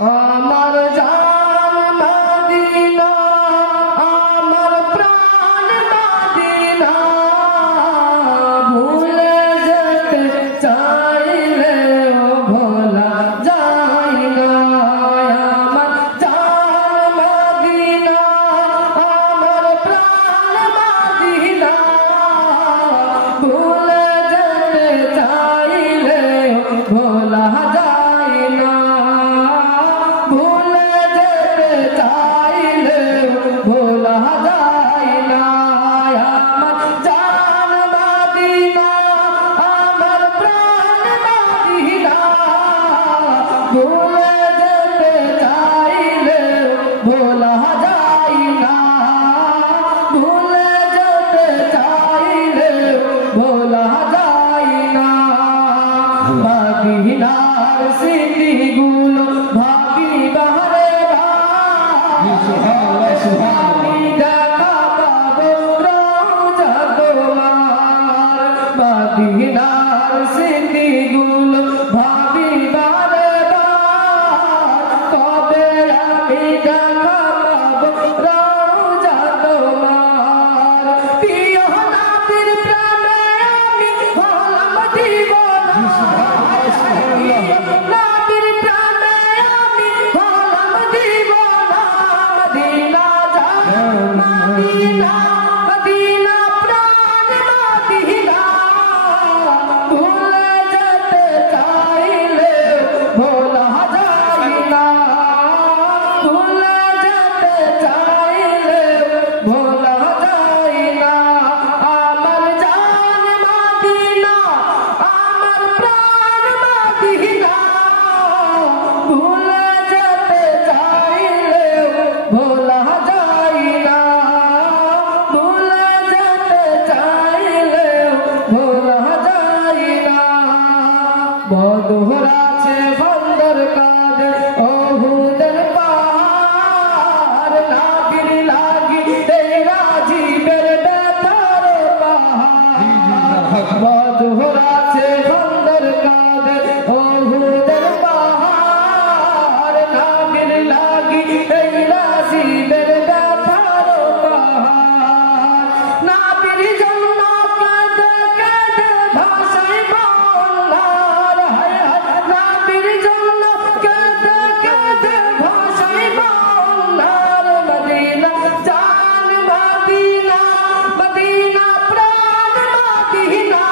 আমার জান মদিনা, আমার প্রাণ মদিনা, ভুলে যেতে চাইলেও ভোলা যায় না। আমার জান মদিনা, আমার প্রাণ মদিনা, ভুলে যেতে চাইলেও ভোলা যায় না। ভুলে যেতে চাইলেও ভোলা যায় না। আমার জান মদিনা, আমার প্রাণ মদিনা, ভুলে যেতে চাইলেও ভোলা যায় না। ভুলে যেতে চাইলেও ভোলা যায় না। মদিনার স্মৃতিগুলো ভাবি বারে আমি দেখা পাবো রোজা তোমার। মদিনার স্মৃতিগুলো ভাবি বারে কবে আমি দেখা পাবো রোজা তোমার। প্রিয় নবীর প্রেমে আমি হলাম দিওয়ানা। নবীর প্রেমে আমি হলাম দিওয়ানা। মদিনা জান মদিনা, মদিনা প্রাণ মদিনা, ভুলে যেতে চাইলেও ভোলা যায় না। ভুলে যেতে চাইলেও ভোলা যায় না। আমার জান মদিনা, আমার প্রাণ মদিনা, ভুলে যেতে চাইলেও ভোলা যায় না। ভুলে যেতে চাইলেও ভোলা যায় না। বদর আছে খন্দর কাঁধে ওহুদের পাহাড়, নাবির লাগি এই রাজীবের ব্যথার পাহাড়। বদর আছে খন্দর কাঁধে ওহুদের পাহাড়, নাবির লাগি এই রাজীবের ব্যথার পাহাড়। নাবির জন্য কেঁদে কেঁদে ভাসাই বন্যার, হায় হায়। নাবির জন্য কেঁদে কেঁদে ভাসাই বন্যার। মদিনা জান মদিনা, মদিনা প্রাণ মদিনা,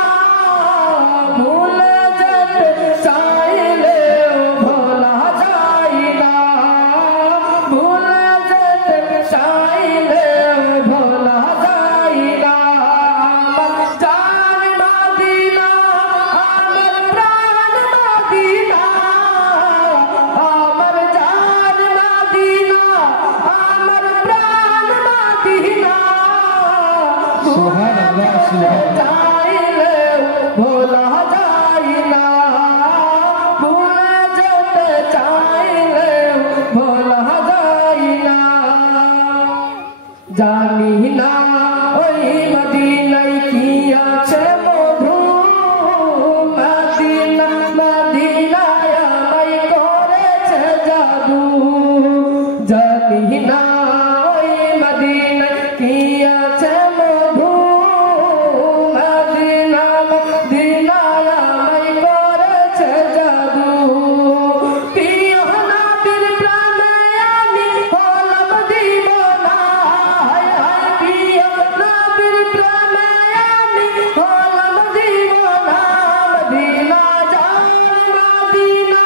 ভুলে যেতে চাইলেও ভোলা যায় না। ভুলে যেতে চাইলেও ভোলা যায় না। আমার জান মদিনা, আমার প্রাণ মদিনা, আমার জান মদিনা, আমার প্রাণ মদিনা, সুবহানাল্লাহ, সুবহানাল্লাহ। চাইলেও ভোলা যায় না। ভুলে যেতে চাইলেও ভোলা যায় না। জানি না ওই মদিনায় কি আছে মধু, মদিনা মদিনায় আমায় করেছে জাদু। জানি না ওই মদিনায় কি আছে মধু, মদিনা মদিনায় আমায় করেছে জাদু। প্রিয় নবীর প্রেমে আমি হলাম দিওয়ানা, হায় হায়। প্রিয় নবীর প্রেমে আমি হলাম দিওয়ানা। মদিনা জান মদিনা,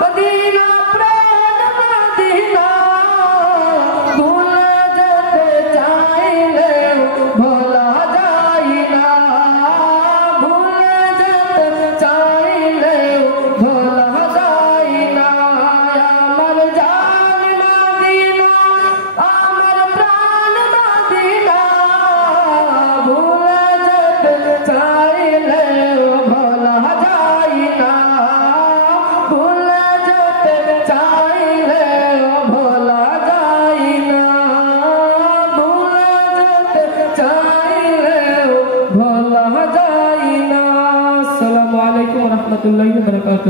মদিনা প্রাণ মদিনা, ভুলে যেতে চাইলেও ভোলা যায় না। ভুলে যেতে চাইলেও ভোলা যায় না। আমার জান মদিনা, আমার প্রাণ মদিনা, ভুলে যেতে চাইলেও ভোলা যায় না। ভুলে যেতে চাইলেও ভোলা যায় না। ভুলে যেতে চাইলেও ভোলা যায় না। আসসালামু আলাইকুম ওয়া রাহমাতুল্লাহি ওয়া বারাকাতুহু।